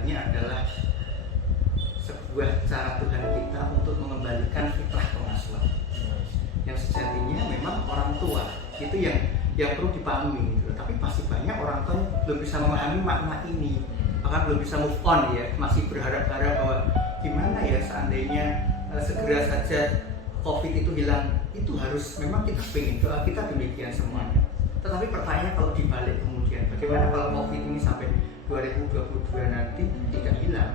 sebenarnya adalah sebuah cara Tuhan kita untuk mengembalikan fitrah pengasuhan. Yang sejatinya memang orang tua itu yang perlu dipahami gitu. Tapi masih banyak orang tua yang belum bisa memahami makna ini, bahkan belum bisa move on ya, masih berharap-harap bahwa gimana ya seandainya segera saja COVID itu hilang. Itu harus memang kita pengen, doa kita demikian semuanya. Tetapi pertanyaannya kalau dibalik kemudian, bagaimana kalau COVID ini sampai 2022 nanti tidak hilang?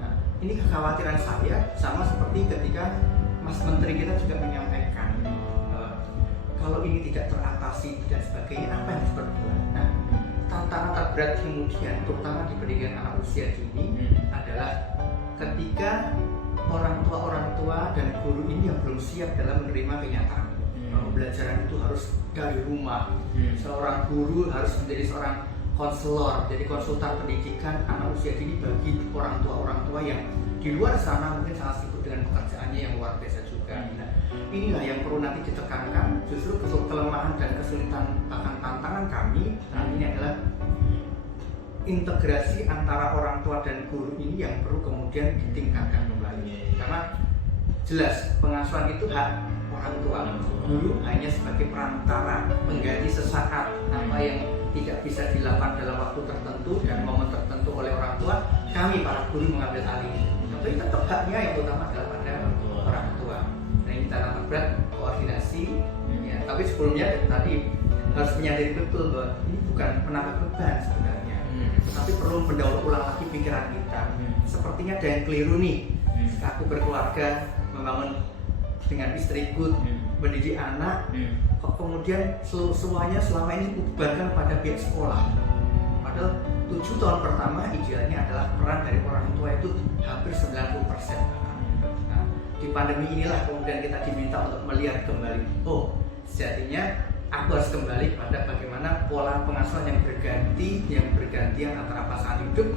Nah, ini kekhawatiran saya sama seperti ketika Mas Menteri kita juga menyampaikan kalau ini tidak teratasi dan sebagainya, apa yang harus diperbuat? Nah, tantangan terberat kemudian, terutama di pendidikan anak usia dini adalah ketika orang tua dan guru ini yang belum siap dalam menerima kenyataan. Pembelajaran itu harus dari rumah. Seorang guru harus menjadi seorang konselor, jadi konsultan pendidikan anak usia dini bagi orang tua yang di luar sana mungkin sangat sibuk dengan pekerjaannya yang luar biasa juga. Nah, inilah yang perlu nanti ditekankan. Justru kelemahan dan kesulitan bahkan tantangan kami saat ini adalah integrasi antara orang tua dan guru ini yang perlu kemudian ditingkatkan kembali. Karena jelas pengasuhan itu hak orang tua, guru hanya sebagai perantara mengganti sesaat apa yang tidak bisa dilakukan dalam waktu tertentu dan momen tertentu oleh orang tua. Kami para guru mengambil alih, tapi tetap haknya yang utama adalah pada orang tua. Nah, ini tantangan berat koordinasi. Ya, tapi sebelumnya tadi harus menyadari betul bahwa ini bukan menambah beban sebenarnya, tetapi perlu mendaur ulang lagi pikiran kita. Sepertinya ada yang keliru nih. Aku berkeluarga, membangun dengan istriku, mendidik anak, kok kemudian semuanya selama ini dibebankan pada pihak sekolah. Padahal 7 tahun pertama idealnya adalah peran dari orang tua itu hampir 90%. Nah, di pandemi inilah kemudian kita diminta untuk melihat kembali, oh sejatinya aku harus kembali pada bagaimana pola pengasuhan yang bergantian antara pasangan hidup.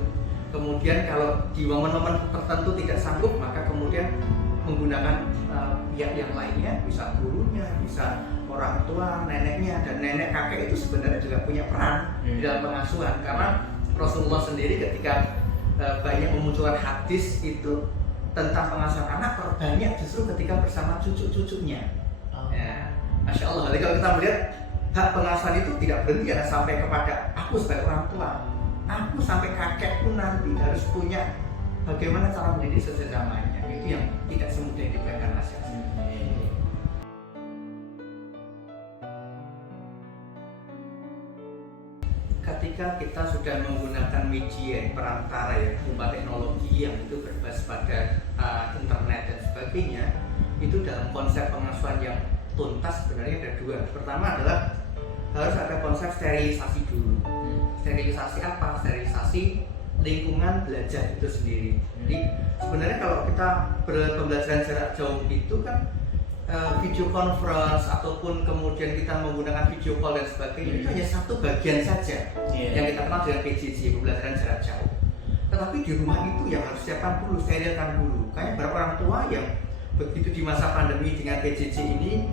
Kemudian kalau di momen-momen tertentu tidak sanggup, maka kemudian menggunakan pihak yang lainnya, bisa gurunya, bisa orang tua, neneknya, dan nenek kakek itu sebenarnya juga punya peran di dalam pengasuhan. Karena Rasulullah sendiri ketika banyak memunculkan hadis itu tentang pengasuhan anak, terbanyak justru ketika bersama cucu-cucunya. Ya, Masya Allah. Jadi kalau kita melihat hak pengasuhan itu tidak berhenti karena sampai kepada aku sebagai orang tua. Aku sampai kakekku nanti harus punya bagaimana cara mendidik sesamanya. Itu yang tidak semudah yang dibayangkan Mas Yasin. Ketika kita sudah menggunakan media perantara ya, berupa teknologi yang itu berbasis pada internet dan sebagainya, itu dalam konsep pengasuhan yang tuntas sebenarnya ada dua. Pertama adalah harus ada konsep sterilisasi dulu. Sterilisasi apa? Sterilisasi lingkungan belajar itu sendiri. Jadi sebenarnya kalau kita pembelajaran jarak jauh itu kan video conference ataupun kemudian kita menggunakan video call dan sebagainya, itu hanya satu bagian saja yang kita kenal dengan PJJ, pembelajaran jarak jauh. Tetapi di rumah itu yang harus siapkan dulu, sterilkan dulu. Kayak beberapa orang tua yang begitu di masa pandemi dengan PJJ ini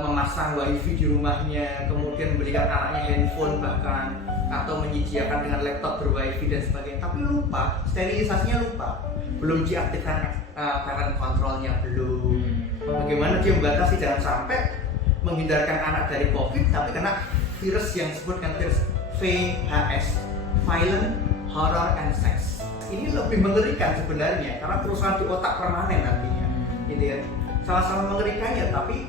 memasang wifi di rumahnya, kemudian membelikan anaknya handphone bahkan, atau menyediakan dengan laptop berwifi dan sebagainya, tapi lupa, sterilisasinya lupa, belum diaktifkan current controlnya belum. Bagaimana dia membatasi jangan sampai menghindarkan anak dari COVID, tapi kena virus yang disebut dengan virus VHS, Violent, Horror, and Sex. Ini lebih mengerikan sebenarnya karena kerusakan di otak permanen nantinya, gitu ya. Sama-sama mengerikannya, tapi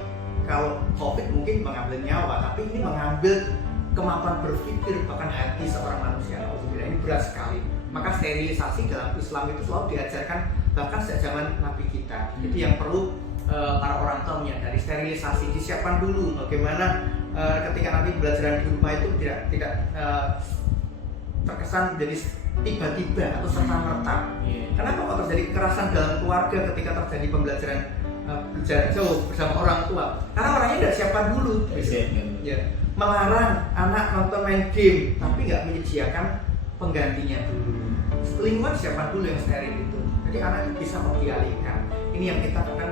kalau COVID mungkin mengambil nyawa, tapi ini mengambil kemampuan berpikir bahkan hati seorang manusia. Ini berat sekali. Maka sterilisasi dalam Islam itu selalu diajarkan bahkan sejak zaman Nabi kita. Itu yang perlu para orang tua menyadari. Sterilisasi disiapkan dulu. Bagaimana ketika nanti pembelajaran di rumah itu tidak terkesan menjadi tiba-tiba atau serta-merta. Kenapa kok terjadi kekerasan dalam keluarga ketika terjadi pembelajaran jarak jauh bersama orang tua? Karena orangnya tidak siapkan dulu. Ya. Melarang anak nonton main game tapi nggak menyediakan penggantinya dulu. Lingkungan siapa dulu yang steril itu, jadi anak itu bisa dialihkan. Ini yang kita akan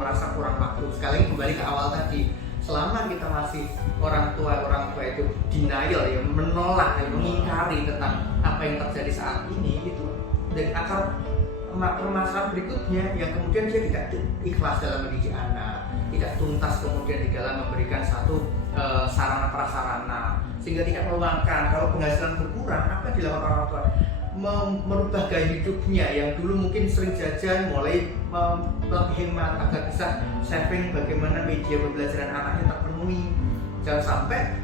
merasa kurang waktu. Sekali lagi kembali ke awal tadi, selama kita masih orang tua itu denial ya, menolak ya, mengingkari tentang apa yang terjadi saat ini, itu dari akar permasalahan berikutnya yang kemudian dia tidak ikhlas dalam mendidik anak, tidak tuntas kemudian di dalam memberikan satu sarana prasarana, sehingga tidak meluangkan. Kalau penghasilan berkurang, apa yang dilakukan orang tua? Merubah gaya hidupnya yang dulu mungkin sering jajan, mulai lebih hemat agar bisa saving bagaimana media pembelajaran anaknya terpenuhi. Jangan sampai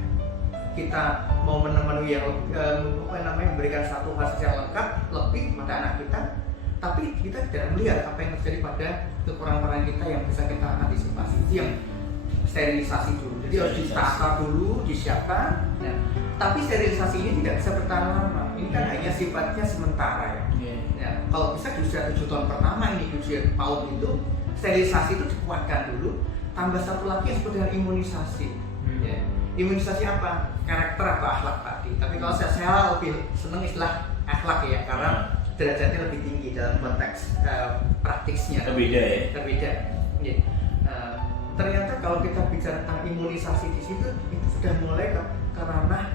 kita mau memenuhi yang memberikan satu fasilitas yang lengkap lebih pada anak kita, tapi kita tidak melihat apa yang terjadi pada kekurangan kita yang bisa kita antisipasi. Itu yang sterilisasi dulu. Jadi harus ditata dulu, disiapkan. Nah, tapi sterilisasi ini tidak bisa bertahan lama. Ini kan hanya sifatnya sementara ya. Nah, kalau bisa di usia 7 tahun pertama ini, di usia PAUD itu, sterilisasi itu dikuatkan dulu. Tambah satu lagi yang disebut dengan imunisasi. Ya. Imunisasi apa? Karakter atau akhlak tadi. Tapi kalau saya lebih senang istilah akhlak ya, karena derajatnya lebih tinggi dalam konteks praktisnya. Berbeda ya? Berbeda. Ya. Ternyata kalau kita bicara tentang imunisasi di situ, itu sudah mulai ke ranah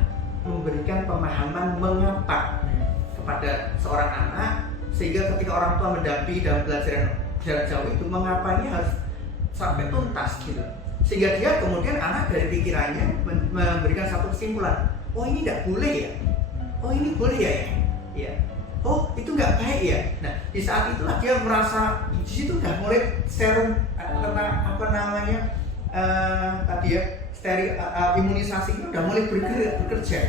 memberikan pemahaman mengapa kepada seorang anak, sehingga ketika orang tua mendampingi dalam pelajaran jarak jauh itu, mengapanya harus sampai tuntas gitu, sehingga dia kemudian anak dari pikirannya memberikan satu kesimpulan, oh ini tidak boleh ya, oh ini boleh ya, ya, oh itu nggak baik ya. Nah di saat itulah dia merasa di situ udah mulai serum tadi ya imunisasi itu udah mulai bekerja,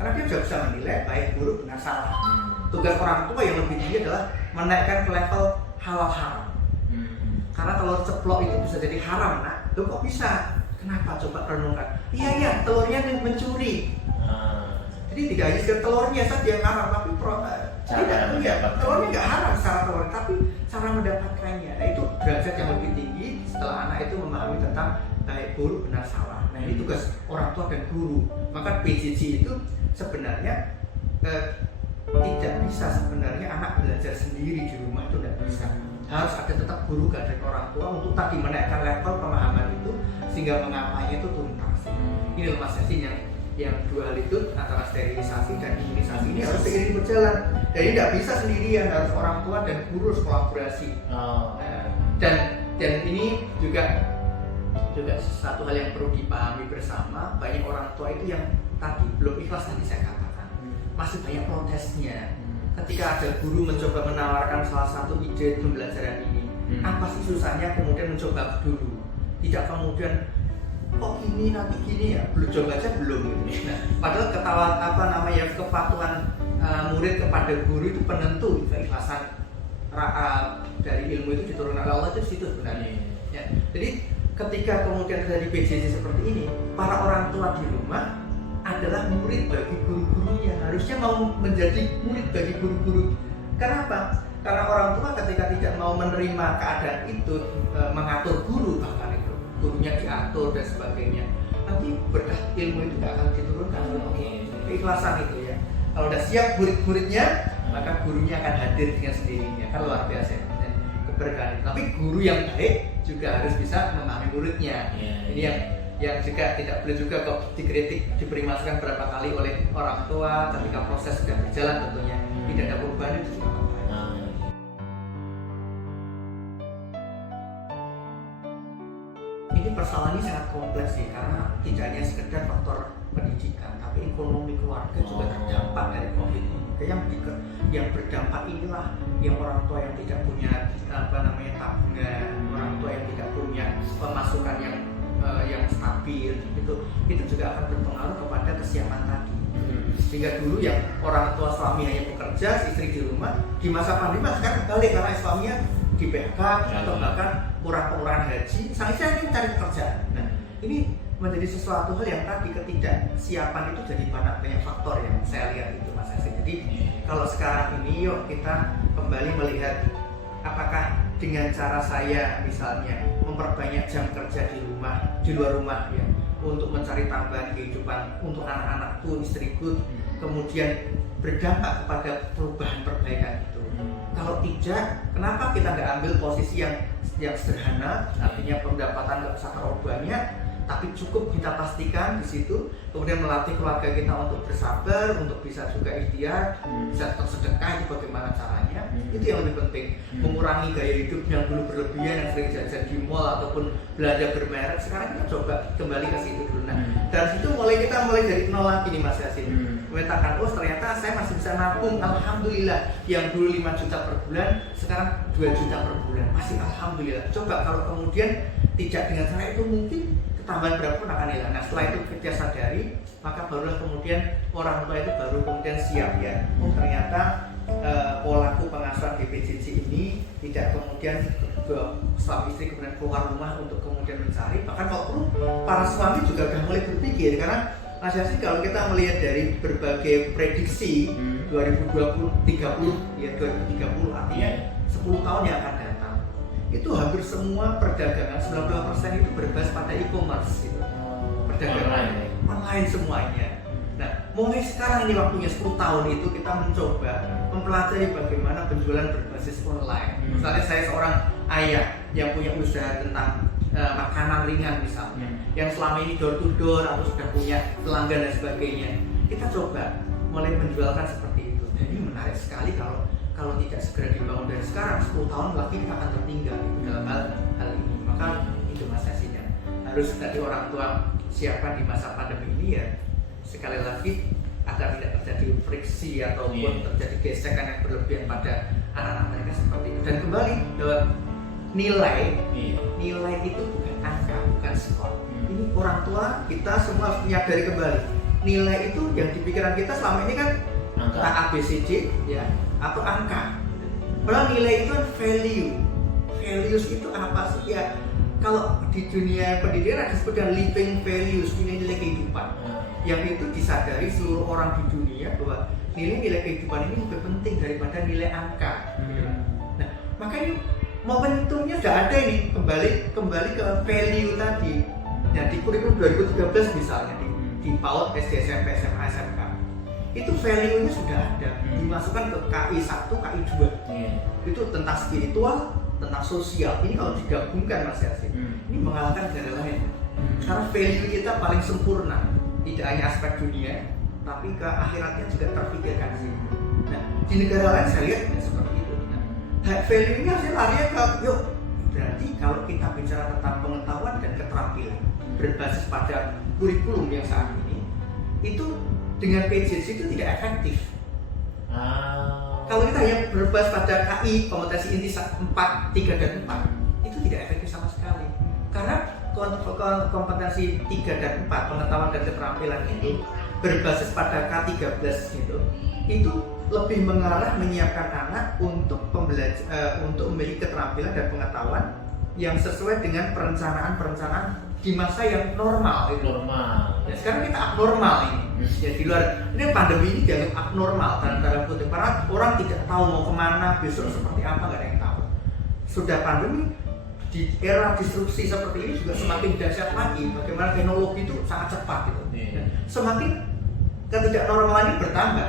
karena dia sudah bisa menilai baik buruk benar salah. Tugas orang tua yang lebih tinggi adalah menaikkan ke level halal haram. Karena telur ceplok itu bisa jadi haram, nah, lo kok bisa? Kenapa? Coba renungkan. Iya, telurnya mencuri. Jadi tidak hanya sekedar telurnya saja yang haram, tapi telurnya nggak haram secara telur, tapi cara mendapatkannya. Nah itu derajat yang lebih tinggi setelah anak itu memahami tentang baik buruk benar salah. Nah ini tugas orang tua dan guru. Maka PJJ itu sebenarnya tidak bisa sebenarnya anak belajar sendiri di rumah, itu tidak bisa. Harus ada tetap guru dari orang tua untuk tadi menaikkan level pemahaman itu sehingga mengapanya itu tuntas. Ini loh Mas Yasin yang dua hal itu antara sterilisasi dan imunisasi ini harus seiring berjalan. Jadi tidak bisa sendirian, harus orang tua dan guru harus kolaborasi. Dan ini juga satu hal yang perlu dipahami bersama. Banyak orang tua itu yang tadi belum ikhlas, tadi saya katakan masih banyak protesnya. Ketika ada guru mencoba menawarkan salah satu ide pembelajaran ini, apa sih susahnya kemudian mencoba dulu, tidak kemudian kok gini nanti gini ya, belum coba aja belum gitu. Nah, padahal kepatuhan murid kepada guru itu penentu keikhlasan dari ilmu itu diturunkan Allah itu situ sebenarnya. Ya. Jadi ketika kemudian terjadi PJJ seperti ini, para orang tua di rumah adalah murid bagi guru-gurunya, harusnya mau menjadi murid bagi guru-guru. Kenapa? Karena orang tua ketika tidak mau menerima keadaan itu, mengatur guru, bahkan itu gurunya diatur dan sebagainya, nanti berkah ilmu itu tidak akan diturunkan. Keikhlasan itu ya, kalau udah siap murid-muridnya, maka gurunya akan hadir dengan sendirinya, kan luar biasa dan keberkahan. Tapi guru yang baik juga harus bisa memahami muridnya. Ini yang juga tidak boleh juga kok dikritik, diberi masukan berapa kali oleh orang tua ketika proses sudah berjalan, tentunya tidak ada perubahan itu juga Ini persoalan ini sangat kompleks sih, karena tidak hanya sekedar faktor pendidikan, tapi ekonomi keluarga juga terdampak dari COVID ini. Yang berdampak inilah yang orang tua yang tidak punya tabungan, orang tua yang tidak punya pemasukan yang stabil, itu juga akan berpengaruh kepada kesiapan tadi. Sehingga dulu yang orang tua suami hanya bekerja, istri di rumah, di masa pandemi sekarang kebalik, karena suaminya di PHK atau bahkan kurang haji, sang istri ini mencari pekerjaan. Nah, ini menjadi sesuatu hal yang tadi ketidaksiapan itu jadi banyak faktor yang saya lihat itu Mas Yasin. Jadi kalau sekarang ini yuk kita kembali melihat apakah dengan cara saya misalnya memperbanyak jam kerja di luar rumah ya, untuk mencari tambahan kehidupan untuk anak-anakku, istriku, kemudian berdampak kepada perubahan perbaikan itu. Kalau tidak, kenapa kita nggak ambil posisi yang sederhana, artinya pendapatan nggak usah terlalu banyak, tapi cukup kita pastikan di situ, kemudian melatih keluarga kita untuk bersabar, untuk bisa juga ikhtiar, bisa tetap sedekah, itu bagaimana caranya, itu yang lebih penting. Mengurangi gaya hidup yang dulu berlebihan, yang sering jajan di mall ataupun belanja bermerek, sekarang kita coba kembali ke situ dulu. Nah, dari situ kita mulai dari nol lagi nih Mas Yasin, memetakan, oh ternyata saya masih bisa nabung, alhamdulillah. Yang dulu 5 juta per bulan, sekarang 2 juta per bulan, masih alhamdulillah. Coba kalau kemudian tidak dengan cara itu, mungkin ketambahan berapa pun akan hilang. Nah, setelah itu kita sadari, maka barulah kemudian orang tua itu baru kemudian siap ya. Oh ternyata polaku pengasuhan BPJJ ini tidak kemudian suami istri kemudian keluar rumah untuk kemudian mencari. Bahkan kalau perlu para suami juga sudah mulai berpikir, karena Mas Yasin kalau kita melihat dari berbagai prediksi 2030 ya 2030 artinya 10 tahun yang akan datang, itu hampir semua perdagangan 90% itu berbasis pada e-commerce gitu. Perdagangan online semuanya. Nah, mulai sekarang ini waktunya 10 tahun itu kita mencoba mempelajari bagaimana penjualan berbasis online. Misalnya saya seorang ayah yang punya usaha tentang makanan ringan misalnya, yang selama ini door to door atau sudah punya pelanggan dan sebagainya, kita coba mulai menjualkan seperti itu. Dan ini menarik sekali kalau tidak segera dibangun dari sekarang, 10 tahun lagi kita akan tertinggal dalam hal ini. Maka itu Mas Yasin, harus tadi orang tua siapkan di masa pandemi ini ya, sekali lagi agar tidak terjadi friksi ataupun terjadi gesekan yang berlebihan pada anak-anak mereka seperti itu. Dan kembali bahwa nilai itu bukan angka, bukan skor. Ini orang tua kita semua harus menyadari kembali, nilai itu yang di pikiran kita selama ini kan angka ABCD ya, atau angka. Padahal nilai itu kan value. Values itu apa sih ya? Kalau di dunia pendidikan ada disebut dengan living values, nilai-nilai kehidupan. Yang itu disadari seluruh orang di dunia bahwa nilai-nilai kehidupan ini lebih penting daripada nilai angka. Nah, makanya momentumnya sudah ada ini, kembali ke value tadi. Nah, di kurikulum 2013 misalnya di PAUD, SD, SMP, SMA, SMK, itu value-nya sudah ada, dimasukkan ke KI 1, KI 2. Itu tentang spiritual, tentang sosial. Ini kalau digabungkan Mas Yasin, ini mengalahkan negara lain. Karena value kita paling sempurna, tidak hanya aspek dunia, tapi ke akhiratnya juga terpikirkan sih. Nah, di negara lain saya lihat ya seperti itu. Nah, value-nya sih larinya ke yuk. Berarti kalau kita bicara tentang pengetahuan dan keterampilan berbasis pada kurikulum yang saat ini, itu dengan PJJ itu tidak efektif. Kalau kita hanya berbasis pada KI, kompetensi inti 4, 3, dan 4, itu tidak efektif sama sekali. Karena kompetensi 3 dan 4, pengetahuan dan keterampilan itu berbasis pada K13 itu lebih mengarah menyiapkan anak untuk untuk memiliki keterampilan dan pengetahuan yang sesuai dengan perencanaan di masa yang normal itu. Ya, sekarang kita abnormal ini. Ya, di luar ini pandemi ini dianggap abnormal dalam kutip, karena orang tidak tahu mau kemana, besok seperti apa, nggak ada yang tahu. Sudah pandemi, di era disrupsi seperti ini juga semakin dahsyat lagi. Bagaimana teknologi itu sangat cepat gitu. Semakin ketidaknormalan ini bertambah.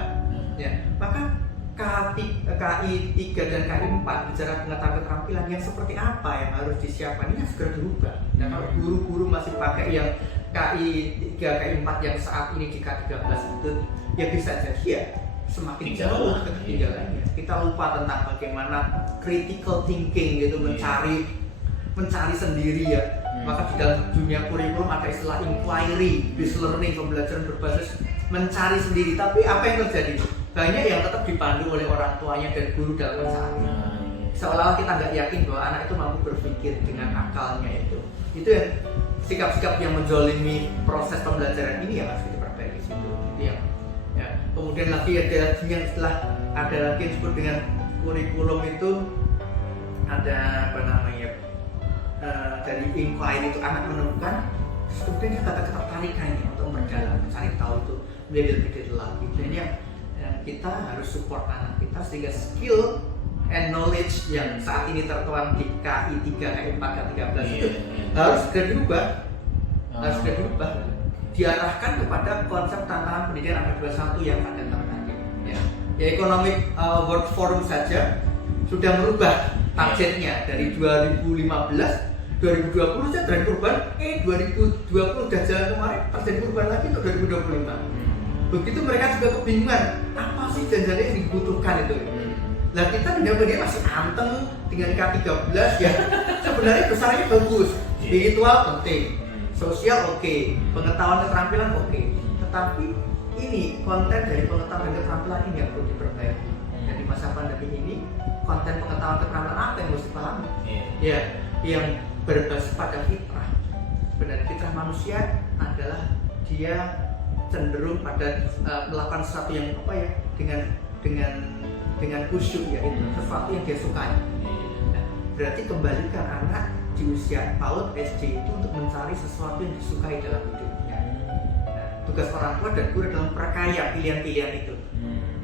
Ya, maka KI 3 dan KI 4 bicara pengetahuan keterampilan yang seperti apa yang harus disiapkan, ini segera dirubah. Dan kalau guru-guru masih pakai yang KI 3, KI 4 yang saat ini di K13 itu, ya bisa jadi ya semakin jauh ketinggalannya. Kita lupa tentang bagaimana critical thinking gitu, mencari sendiri ya. Maka di dalam dunia kurikulum ada istilah inquiry based learning, pembelajaran berbasis mencari sendiri. Tapi apa yang terjadi? Banyak yang tetap dipandu oleh orang tuanya dan guru dalam usaha. Seolah-olah kita nggak yakin bahwa anak itu mampu berpikir dengan akalnya itu. Itu yang sikap-sikap yang menzalimi proses pembelajaran ini yang harus kita perbaiki situ. Ya. Kemudian lagi ada yang setelah ada lagi yang disebut dengan kurikulum itu ada apa namanya dari inquiry itu anak menemukan, kemudian dia kata ketertarikannya untuk berjalan mencari tahu itu menjadi lebih detail lagi. Dan yang kita harus support anak kita sehingga skill and knowledge yang saat ini tertuang di KI 3, KI 4, KI 13 itu harus segera dirubah, diarahkan kepada konsep tantangan pendidikan abad 21 yang akan datang nanti. Ya, Economic World Forum saja sudah merubah targetnya dari 2015 2020 saya terjadi perubahan, 2020 udah jalan kemarin terjadi perubahan lagi untuk 2025. Begitu mereka juga kebingungan, apa sih janjinya yang dibutuhkan itu? Nah kita dengan dia masih anteng dengan K13 ya, sebenarnya besarnya bagus, spiritual penting, sosial oke, pengetahuan keterampilan oke, tetapi ini konten dari pengetahuan dan keterampilan ini yang perlu diperbaiki. Dan di masa pandemi ini konten pengetahuan keterampilan apa yang harus dipahami? Ya, yang berbasis pada fitrah. Sebenarnya fitrah manusia adalah dia cenderung pada melakukan sesuatu yang apa ya, dengan khusyuk, yaitu sesuatu yang dia sukai. Nah, berarti kembalikan anak di usia PAUD SD itu untuk mencari sesuatu yang disukai dalam hidupnya. Nah, tugas orang tua dan guru adalah memperkaya pilihan-pilihan itu.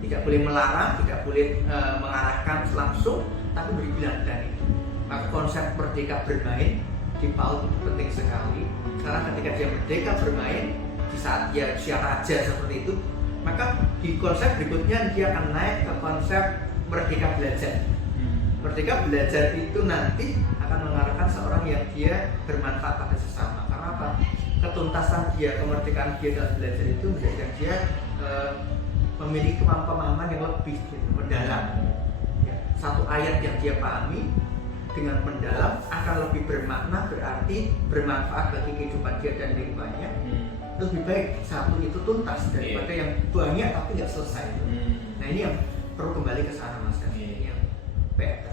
Tidak boleh melarang, tidak boleh mengarahkan langsung, tapi beri pilihan-pilihan itu. Maka konsep merdeka bermain di PAUD itu penting sekali, karena ketika dia merdeka bermain di saat dia usia raja seperti itu, maka di konsep berikutnya dia akan naik ke konsep merdeka belajar. Merdeka belajar itu nanti akan mengarahkan seorang yang dia bermanfaat pada sesama. Karena apa? Ketuntasan dia, kemerdekaan dia dalam belajar itu menjadikan dia memiliki pemahaman yang lebih mendalam. Ya, satu ayat yang dia pahami dengan mendalam akan lebih bermakna, berarti bermanfaat bagi kehidupan dia dan lingkungannya. Lebih baik satu itu tuntas daripada yang banyak tapi nggak selesai. Nah ini yang perlu kembali ke sana mas kan, yang PR.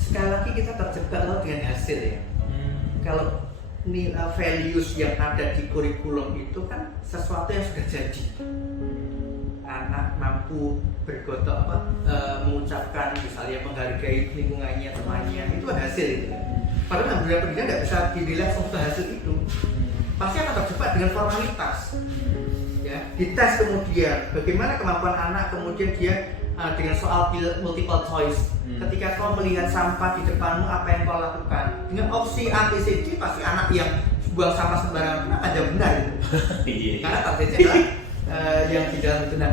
Sekali lagi kita terjebak loh dengan hasil ya. Kalau values yang ada di kurikulum itu kan sesuatu yang sudah jadi. Anak mampu bergotok mengucapkan misalnya menghargai lingkungannya, temannya, itu hasil itu. Padahal dalam dunia pendidikan tidak bisa dinilai langsung hasil itu. Pasti akan terjebak dengan formalitas. Ya, dites kemudian bagaimana kemampuan anak, kemudian dia dengan soal multiple choice. Ketika kau melihat sampah di depanmu, apa yang kau lakukan? Dengan opsi A, B, C, D, pasti anak yang buang sampah sembarangan akan jawab benar itu. Karena targetnya adalah yang di dalam itu. Nah,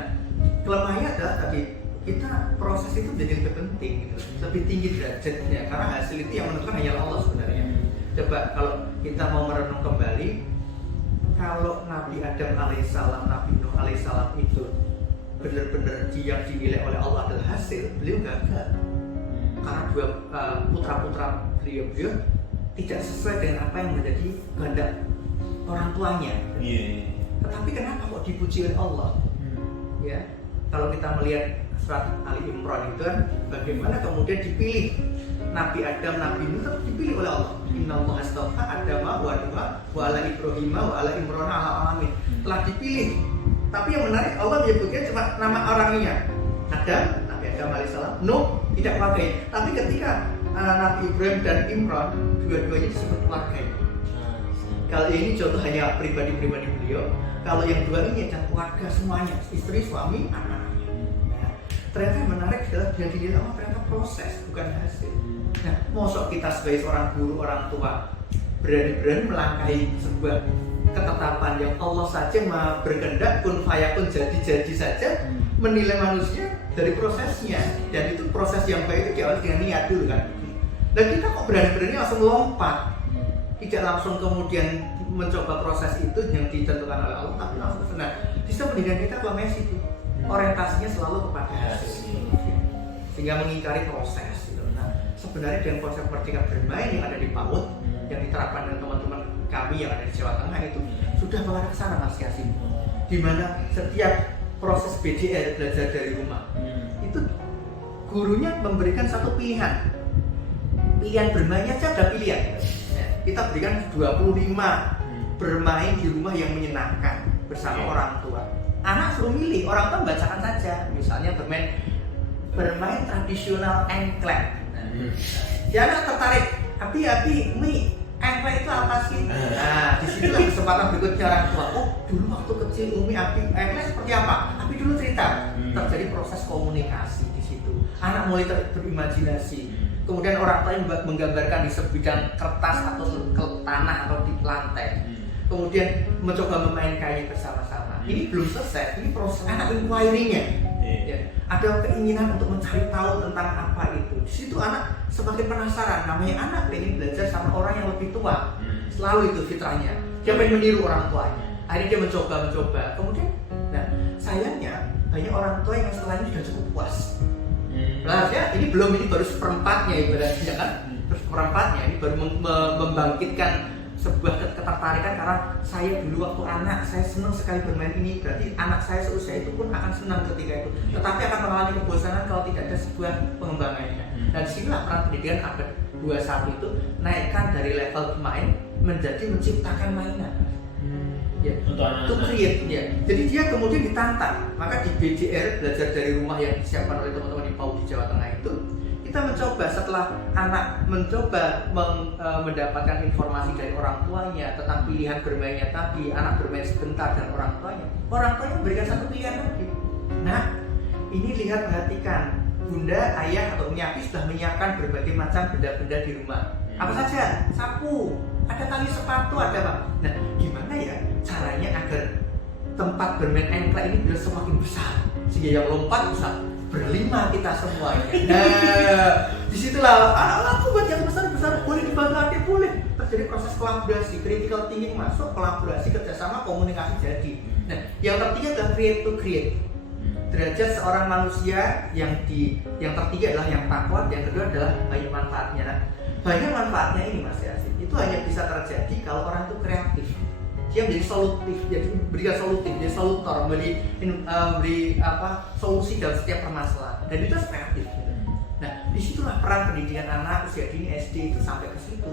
kelemahannya adalah tadi kita proses itu menjadi lebih penting, gitu. Lebih tinggi derajatnya karena hasil itu yang menentukan hanya Allah sebenarnya. Coba kalau kita mau merenung kembali, kalau Nabi Adam alaihissalam, Nabi Nuh alaihissalam itu benar-benar yang dinilai oleh Allah adalah hasil, beliau gagal karena dua putra-putra beliau tidak sesuai dengan apa yang menjadi kehendak orang tuanya. Tetapi kenapa kok dipuji oleh Allah? Ya, kalau kita melihat surat Ali Imran itu kan bagaimana kemudian dipilih Nabi Adam, Nabi Nuh dipilih oleh Allah. Innallaha astafa Adama wa Nuha wa ala Ibrahim wa ala Imran ala alamin. Telah dipilih. Tapi yang menarik Allah menyebutnya cuma nama orangnya. Adam, Nabi Adam alaihissalam, Nuh tidak pakai. Tapi ketika Nabi Ibrahim dan Imran dua-duanya disebut keluarga. Kalau ini contoh hanya pribadi-pribadi beliau. Kalau yang dua ini adalah keluarga semuanya, istri, suami, anak-anaknya. Nah, ternyata yang menarik adalah yang dinilai Allah ternyata proses, bukan hasil. Nah, mosok kita sebagai seorang guru, orang tua berani-berani melangkahi sebuah ketetapan yang Allah saja berkehendak kun fayakun jadi saja, menilai manusia dari prosesnya, dan itu proses yang baik itu diawali dengan niat dulu kan. Dan kita kok berani-berani langsung lompat, tidak langsung kemudian mencoba proses itu yang ditentukan oleh Allah, tapi langsung senang. Sistem pendidikan kita kelamnya situ, orientasinya selalu kepada hasil, sehingga mengingkari proses. Gitu. Nah, sebenarnya dengan konsep merdeka bermain yang ada di PAUD, yang diterapkan dengan teman-teman kami yang ada di Jawa Tengah itu sudah mengarah ke sana Mas Yasin, di mana setiap proses BDR belajar dari rumah itu gurunya memberikan satu pilihan bermainnya saja ada pilihan. Kita berikan 25 bermain di rumah yang menyenangkan bersama orang tua. Anak suruh milih, orang tua bacakan saja. Misalnya bermain tradisional engklek. Dia anak tertarik, api mie engklek itu apa sih? Nah, disitulah kesempatan berikutnya orang tua. Oh, dulu waktu kecil Umi engklek seperti apa? Api dulu cerita. Terjadi proses komunikasi di situ. Anak mulai berimajinasi. Kemudian orang tua yang menggambarkan di sebidang kertas atau tanah atau di lantai. Kemudian mencoba memainkannya bersama-sama. ini belum selesai, ini proses anak inquiry-nya. Ya, ada keinginan untuk mencari tahu tentang apa itu. Di situ anak semakin penasaran. Namanya anak pengen belajar sama orang yang lebih tua. Selalu itu fitrahnya. Dia pengen meniru orang tuanya. Akhirnya dia mencoba. Kemudian, nah sayangnya banyak orang tua yang setelah ini sudah cukup puas. Berarti ini baru seperempatnya ibaratnya kan. Terus seperempatnya ini baru membangkitkan sebuah ketertarikan karena saya dulu waktu anak saya senang sekali bermain ini, berarti anak saya seusia itu pun akan senang ketika itu, tetapi akan mengalami kebosanan kalau tidak ada sebuah pengembangannya. Dan disinilah peran pendidikan abad 21 itu naikkan dari level bermain menjadi menciptakan mainan. Ya, to create ya. Jadi dia kemudian ditantang. Maka di BJR belajar dari rumah yang disiapkan oleh teman-teman di PAUD di Jawa Tengah itu, kita mencoba setelah anak mencoba mendapatkan informasi dari orang tuanya tentang pilihan bermainnya tadi, anak bermain sebentar dan orang tuanya memberikan satu pilihan lagi. Nah, ini lihat perhatikan, bunda, ayah atau nyati sudah menyiapkan berbagai macam benda-benda di rumah. Apa saja? Sapu, ada tali sepatu, ada apa? Nah, gimana ya caranya agar tempat bermain engklek ini bisa semakin besar sehingga yang lompat bisa berlima kita semuanya. Nah, disitulah aku buat yang besar boleh dibanggakan, boleh. Terjadi proses kolaborasi, critical thinking masuk, kolaborasi, kerjasama, komunikasi jadi. Nah, yang ketiga adalah create to create. Derajat seorang manusia yang ketiga adalah yang takwa, yang kedua adalah banyak manfaatnya. Nah, banyak manfaatnya ini Mas Yasin, itu hanya bisa terjadi kalau orang itu kreatif. Dia menjadi solutif, jadi berikan solutif, jadi solutor, beri solusi dalam setiap permasalahan, dan itu kreatif. Nah, disitulah peran pendidikan anak usia dini SD itu sampai ke situ.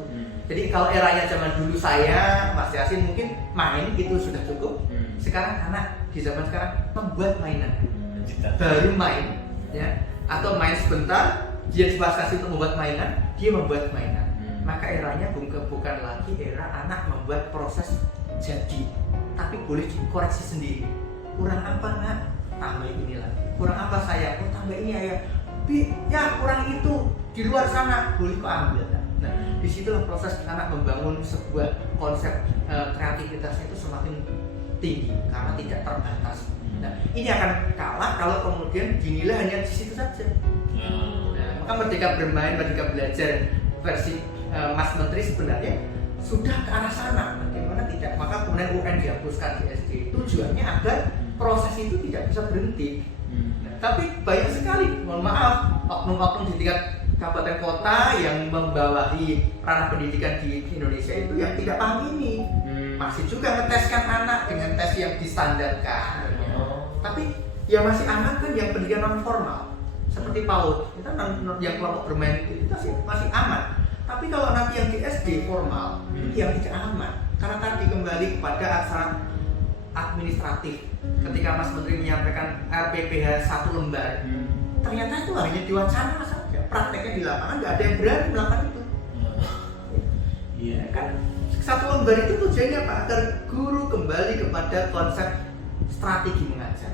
Jadi kalau eranya zaman dulu saya, Mas Yasin mungkin main itu sudah cukup. Sekarang anak di zaman sekarang membuat mainan, baru main, ya, atau main sebentar, dia difasilitasi untuk membuat mainan, dia membuat mainan. Maka eranya bukan lagi era anak membuat proses jadi, tapi boleh dikoreksi sendiri. Kurang apa nak? Tambah ini lagi. Kurang apa saya? Tambah ini ayah. Ya kurang itu di luar sana boleh kok ambil. Nah, disitulah proses anak membangun sebuah konsep kreativitasnya itu semakin tinggi karena tidak terbatas. Nah, ini akan kalah kalau kemudian dinilai hanya di situ saja. Nah, maka Merdeka Bermain, Merdeka Belajar versi Mas Menteri sebenarnya sudah ke arah sana. Bagaimana tidak? Maka kemudian UN dihapuskan di SD. Tujuannya agar proses itu tidak bisa berhenti. Nah, tapi banyak sekali, mohon maaf, oknum-oknum di tingkat kabupaten kota yang membawahi ranah pendidikan di Indonesia itu yang tidak paham ini. Masih juga ngeteskan anak dengan tes yang distandarkan. Tapi yang masih aman kan yang pendidikan non formal seperti PAUD, kita yang kelompok bermain itu masih aman. Tapi kalau nanti yang di SD formal itu yang tidak aman, karena tadi kembali kepada aksara administratif. Ketika Mas Menteri menyampaikan RPPH 1 lembar, ternyata itu hanya diwacana saja, prakteknya di lapangan nggak ada yang berani melakukan itu. Iya kan? 1 lembar itu tujuannya apa? Agar guru kembali kepada konsep strategi mengajar,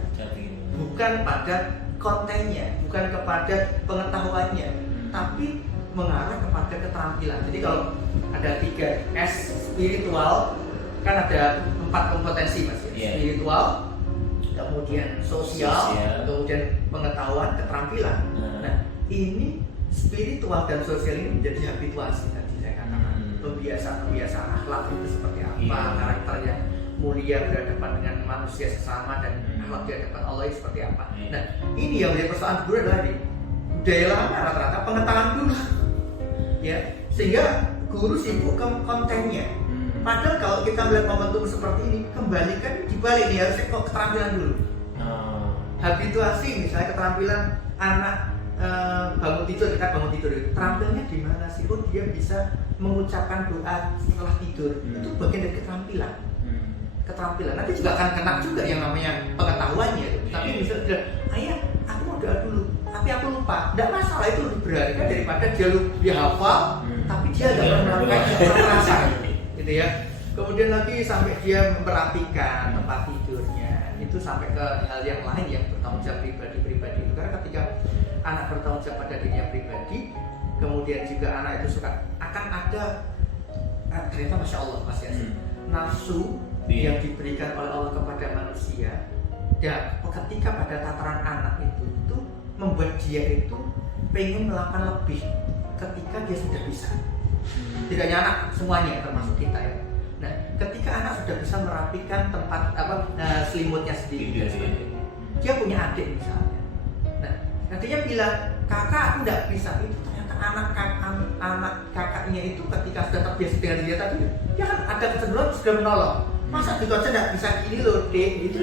bukan pada kontennya, bukan kepada pengetahuannya, tapi mengarah kepada keterampilan. Jadi kalau ada 3 S spiritual, kan ada 4 kompetensi Mas ya. Spiritual, kemudian sosial, kemudian pengetahuan, keterampilan. Nah, ini spiritual dan sosial ini menjadi habituasi tadi saya katakan. Kebiasaan akhlak itu seperti apa, karakter yang mulia berhadapan dengan manusia sesama dan akhlak di hadapan Allah itu seperti apa. Nah, ini yang menjadi persoalan guru adalah di budaya lama rata-rata pengetahuan dulu. Ya, sehingga guru sibuk ke kontennya. Padahal kalau kita melihat momentum seperti ini, kembalikan dibalik nih, harusnya kok keterampilan dulu. Habituasi misalnya keterampilan anak bangun tidur, kita bangun tidur, terampilnya di mana sih? Oh, dia bisa mengucapkan doa setelah tidur. Itu bagian dari keterampilan. Keterampilan nanti juga akan kena juga yang namanya pengetahuannya. Tapi misalnya, ayah, aku mau doa dulu, tapi aku lupa. Tidak masalah, itu lebih berharga daripada dia hafal, tapi dia tidak melakukan rasa, gitu ya. Kemudian lagi sampai dia merapikan tempat tidurnya, itu sampai ke hal yang lain yang bertanggung jawab pribadi itu. Karena ketika anak bertanggung jawab pada dirinya pribadi, kemudian juga anak itu suka akan ada ternyata Masya Allah Mas Yasin, nafsu yang diberikan oleh Allah kepada manusia, ya ketika pada tataran anak itu membuat dia itu pengen melakukan lebih ketika dia sudah bisa. Tidak hanya anak, semuanya termasuk kita ya. Nah, ketika anak sudah bisa merapikan tempat selimutnya sendiri dan sebagainya, dia punya adik misalnya. Nah, adiknya bilang, kakak aku tidak bisa, itu ternyata anak kakaknya itu ketika sudah terbiasa dengan dia tadi, dia kan ada kecenderungan sudah menolong. Masa gitu aja tidak bisa gini loh, dek, gitu.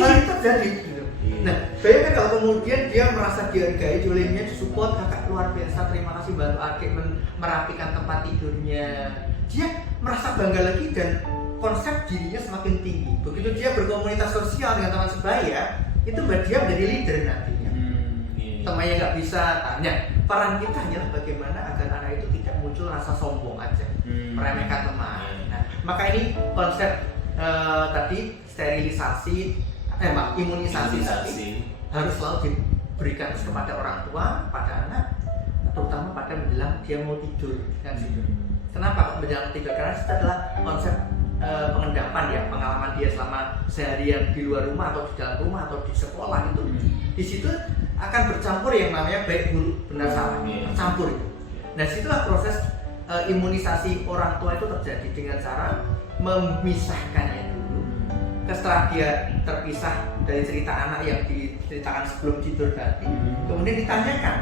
Hal itu terjadi. Gitu. Nah, bayangkan kalau kemudian dia merasa dihargai, olehnya disupport, kakak luar biasa, terima kasih bantu adik merapikan tempat tidurnya. Dia merasa bangga lagi dan konsep dirinya semakin tinggi. Begitu dia berkomunitas sosial dengan teman sebaya, itu dia menjadi leader nantinya. Temannya nggak bisa tanya. Peran kita hanyalah bagaimana agar anak itu tidak muncul rasa sombong aja, meremehkan teman. Nah, maka ini konsep tadi sterilisasi, imunisasi tadi harus selalu diberikan kepada orang tua, pada anak, terutama pada menjelang dia mau tidur kan gitu. Kenapa kok menjelang tidur? Karena itu adalah konsep pengendapan ya, pengalaman dia selama seharian di luar rumah atau di dalam rumah atau di sekolah itu. Di situ akan bercampur yang namanya baik buruk benar salah, bercampur itu. Nah, situlah proses imunisasi orang tua itu terjadi dengan cara memisahkannya dulu. Setelah dia terpisah dari cerita anak yang diceritakan sebelum tidur tadi, kemudian ditanyakan,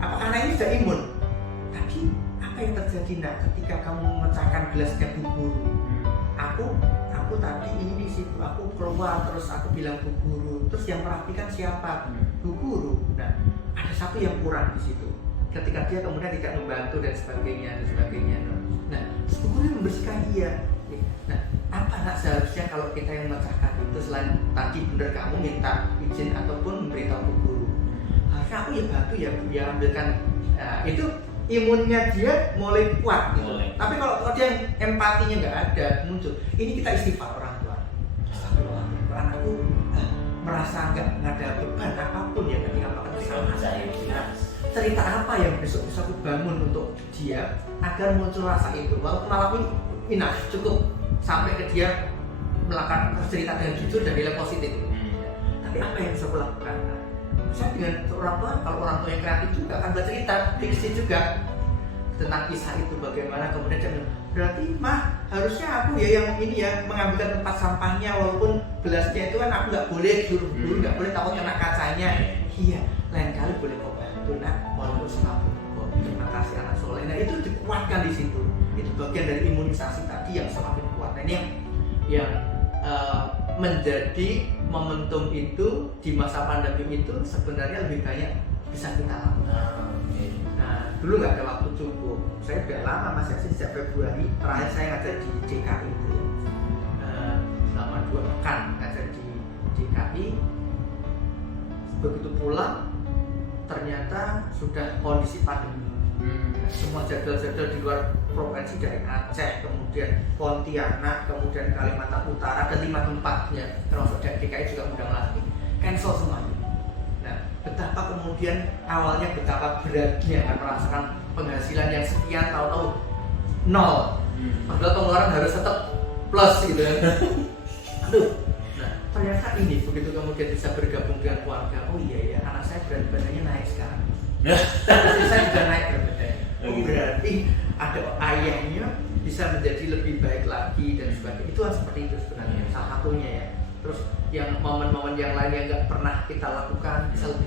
apakah anak ini sudah imun? Tadi apa yang terjadi nak ketika kamu memecahkan gelasnya Bu Guru? Aku tadi ini di situ, aku keluar terus aku bilang Bu Guru, terus yang merapikan siapa? Bu Guru. Nah, ada satu yang kurang di situ. Ketika dia kemudian tidak membantu dan sebagainya. Nah, terus Bu Guru membersihkan dia. Nah, apa nak seharusnya kalau kita yang memecahkan itu selain tadi benar kamu minta izin ataupun memberitahu Bu Guru, harusnya aku ya bantu ya Bu ya ambilkan. Itu imunnya dia mulai kuat gitu. Tapi kalau dia empatinya nggak ada muncul, ini kita istighfar orang tua. Astagfirullah, anakku merasa nggak ada beban apapun ya ketika melakukan kesalahan. Cerita apa yang besok bisa aku bangun untuk dia agar muncul rasa itu. Walaupun malam ini cukup sampai ke dia melakukan cerita dengan jujur dan nilai positif. Tapi apa yang bisa aku lakukan? Saya dengan orang tua, kalau orang tua yang kreatif juga akan bercerita, fiksi juga tentang kisah itu bagaimana kemudian dia bilang, berarti mah harusnya aku ya yang ini ya mengambilkan tempat sampahnya walaupun gelasnya itu kan aku nggak boleh buru-buru, nggak boleh takut kena kacanya. Iya, lain kali boleh kok bantu nak walaupun semaput. Terima kasih anak soleh. Nah itu dikuatkan di situ. Itu bagian dari imunisasi tadi yang semakin kuat. Nah ini yang menjadi momentum itu di masa pandemi itu sebenarnya lebih banyak bisa kita lakukan. Nah, dulu nggak ada waktu cukup. Saya udah lama Mas Yasin, sejak Februari terakhir saya ngajar di DKI itu selama 2 pekan ngajar di DKI. Begitu pulang ternyata sudah kondisi pandemi. Semua jadwal-jadwal di luar provinsi dari Aceh, kemudian Pontianak, kemudian Kalimantan Utara dan 5 tempatnya termasuk dari DKI juga undang lagi cancel semuanya. Nah, betapa kemudian awalnya betapa beratnya kan merasakan penghasilan yang sekian tahu-tahu nol, padahal pengeluaran harus tetap plus gitu kan. Aduh, nah ternyata ini begitu kemudian bisa bergabung dengan keluarga, oh iya ya anak saya berat badannya naik sekarang. Tapi saya juga naik berat badannya. Oh berarti ada ayahnya bisa menjadi lebih baik lagi dan sebagainya. Itu seperti itu sebenarnya salah satunya ya. Terus yang momen-momen yang lain yang nggak pernah kita lakukan bisa lebih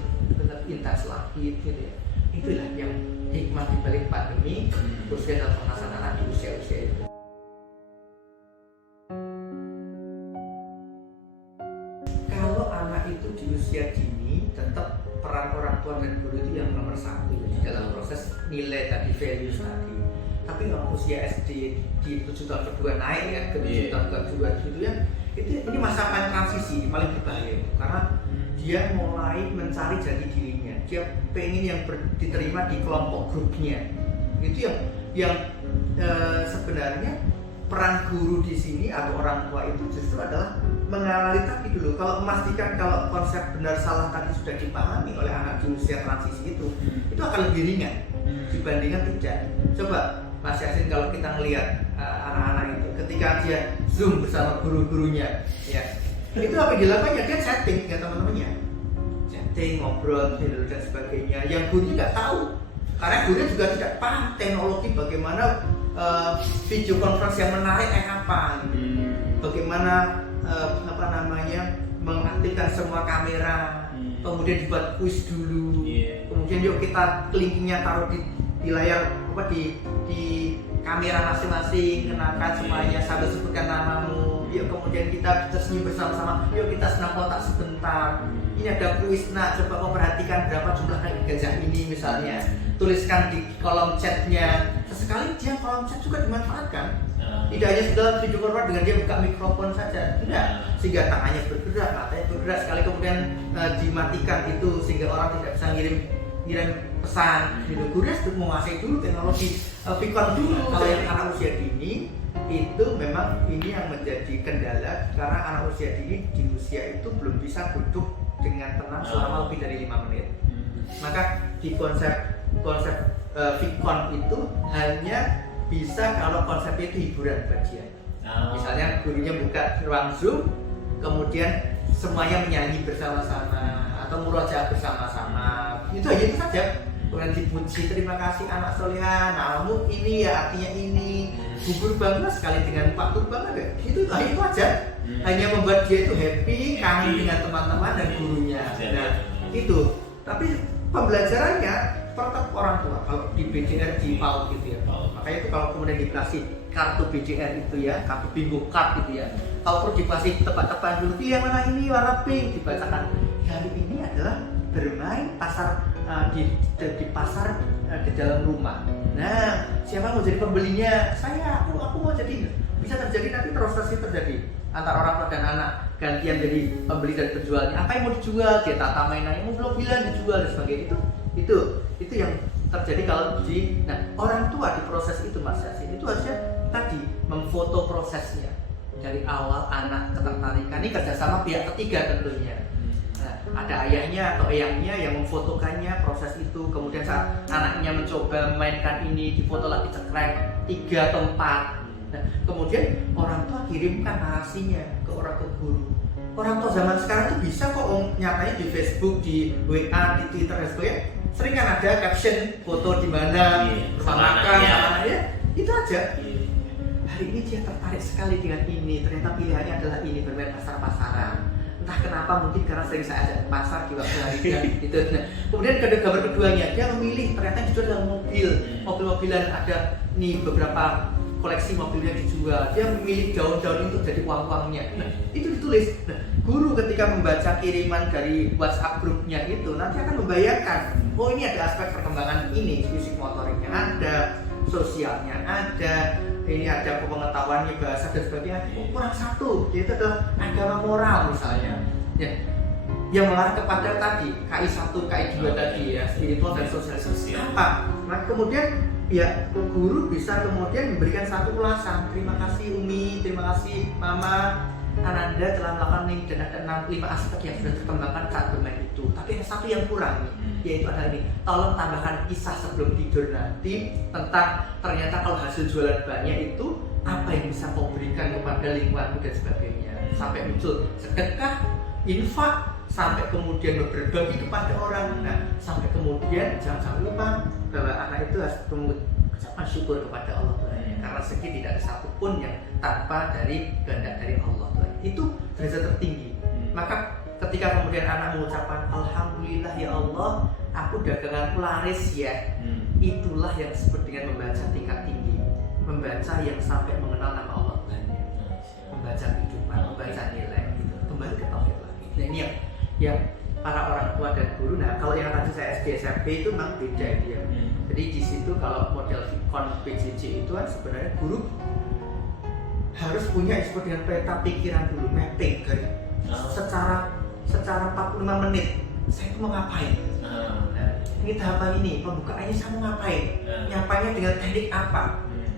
intens lagi gitu ya. Itulah yang hikmah di balik pandemi khususnya dalam pengasahan anak di usia-usia itu. Kalau anak itu di usia dini tetap peran orang tua dan guru itu yang nomor 1 ya, di dalam proses nilai tadi, values tadi. Tapi kalau usia SD di 7 tahun kedua naik ya ke 7 tahun kedua gitu ya, ini masa transisi paling berbahaya itu karena dia mulai mencari jati dirinya, dia pengen yang diterima di kelompok grupnya. Itu yang sebenarnya peran guru di sini atau orang tua itu justru adalah mengenali tadi dulu. Kalau memastikan kalau konsep benar salah tadi sudah dipahami oleh anak di usia transisi itu akan lebih ringan dibandingkan tidak. Coba Mas Yasin kalau kita melihat anak-anak itu ketika dia Zoom bersama guru-gurunya, ya itu apa yang dilakukannya, dia chatting dengan teman-temannya, chatting, ngobrol dan sebagainya. Yang guru nggak tahu, karena guru juga tidak paham teknologi bagaimana video conference yang menarik apa, bagaimana mengaktifkan semua kamera, kemudian dibuat kuis dulu, kemudian yuk kita linknya taruh di layar di kamera masing-masing, kenakan semuanya sambil sebutkan namamu, yuk kemudian kita senyum bersama-sama, yuk kita senam kotak sebentar, ini ada kuis, nah coba kau perhatikan berapa jumlah kaki gajah ini misalnya, tuliskan di kolom chatnya. Sesekali dia kolom chat juga dimanfaatkan, tidak hanya sudah video call dengan dia buka mikrofon saja, tidak, sehingga tangannya bergerak, matanya bergerak, sekali kemudian dimatikan itu sehingga orang tidak bisa ngirim pesan. Guru harus menguasai dulu teknologi Vicon dulu. Kalau yang anak usia dini itu memang ini yang menjadi kendala, karena anak usia dini di usia itu belum bisa duduk dengan tenang selama lebih dari 5 menit. Maka di konsep Vicon itu hanya bisa kalau konsepnya itu hiburan bagian. Misalnya gurunya buka ruang Zoom, kemudian semuanya menyanyi bersama-sama atau murojaah bersama-sama. Itu aja itu saja. Kemudian dipuji, terima kasih anak soleha, namamu ini ya artinya ini. Gugur bangga sekali dengan Pak Turbang ada. Itu aja. Hanya membuat dia itu happy, kangen dengan teman-teman dan gurunya. Nah, itu. Tapi pembelajarannya tetap orang tua. Kalau di BJR di PAUD gitu ya. Makanya itu kalau kemudian dikasih kartu BJR itu ya, kartu bingo card gitu ya. Kalau perlu dikasih tebak-tebakan dulu, pilih yang mana ini, warna pink, dibacakan. Hari ini adalah bermain pasar di pasar di dalam rumah. Nah, siapa mau jadi pembelinya? Saya, aku mau jadi. Bisa terjadi nanti transaksi terjadi antara orang tua dan anak, gantian jadi pembeli dan penjualnya. Apa yang mau dijual? Dia tata mainannya, mau belum bilang dijual dan sebagainya. Itu yang terjadi kalau orang tua di proses itu Mas Yasin itu harusnya tadi memfoto prosesnya dari awal anak ketertarikan. Ini kerjasama pihak ketiga tentunya. Ada ayahnya atau eyangnya yang memfotokannya proses itu, kemudian saat anaknya mencoba memainkan ini difoto lagi cekrek 3 atau 4. Nah, kemudian orang tua kirimkan narasinya ke guru. Orang tua zaman sekarang itu bisa kok nyatanya di Facebook, di WA, di Twitter dan sebagainya. Sering kan ada caption foto di mana bersama anaknya, itu aja. Hari ini dia tertarik sekali dengan ini, ternyata pilihannya adalah ini, bermain pasar-pasaran. Entah kenapa, mungkin karena sering saya ajak pasar di waktu hari gitu. Nah, kemudian gambar keduanya dia memilih, ternyata itu adalah mobil-mobilan, ada nih beberapa koleksi mobilnya dijual, dia memilih daun-daun itu jadi uang-uangnya. Nah, itu ditulis. Nah, guru ketika membaca kiriman dari WhatsApp grupnya itu nanti akan membayangkan, oh ini ada aspek perkembangan ini, fisik motoriknya ada, sosialnya ada, ini ada pengetahuannya bahasa dan sebagainya. Kurang satu, yaitu adalah agama moral misalnya, ya, yang mengarah kepada tadi KI 1, KI 2 tadi ya, spiritual dan sosial. Apa? Nah kemudian ya guru bisa kemudian memberikan satu ulasan. Terima kasih Umi, terima kasih Mama, Ananda telah melakukan ini dan ada 5 aspek yang sudah terkembangkan saat bermain itu. Tapi ada satu yang kurang nih, yaitu adalah ini, tolong tambahkan kisah sebelum tidur nanti tentang ternyata kalau hasil jualan banyak itu apa yang bisa kau berikan kepada lingkunganmu dan sebagainya. Sampai muncul sedekah, infak, sampai kemudian berbagi kepada orang. Nah, sampai kemudian jangan sampai lupa bahwa anak itu harus mengucapkan syukur kepada Allah Tuhan, karena rezeki tidak ada satupun yang tanpa dari kehendak dari Allah Tuhan. Itu derajat tertinggi. Maka ketika kemudian anak mengucapkan Alhamdulillah ya Allah, aku daganganku laris ya, itulah yang disebut dengan membaca tingkat tinggi, membaca yang sampai mengenal nama Allah Tuhan, membaca kehidupan, membaca nilai, gitu. Kembali ke tauhid lagi. Nah ini yang para orang tua dan guru. Nah kalau yang tadi saya SD SMP itu memang beda dia. Jadi di situ kalau model Vicon PJJ itu kan sebenarnya guru harus punya disebut dengan peta pikiran dulu, mapping garis secara 45 menit saya itu mau ngapain. Nah, ini tahapan ini, pembukaannya saya mau ngapain, nyapanya dengan teknik apa,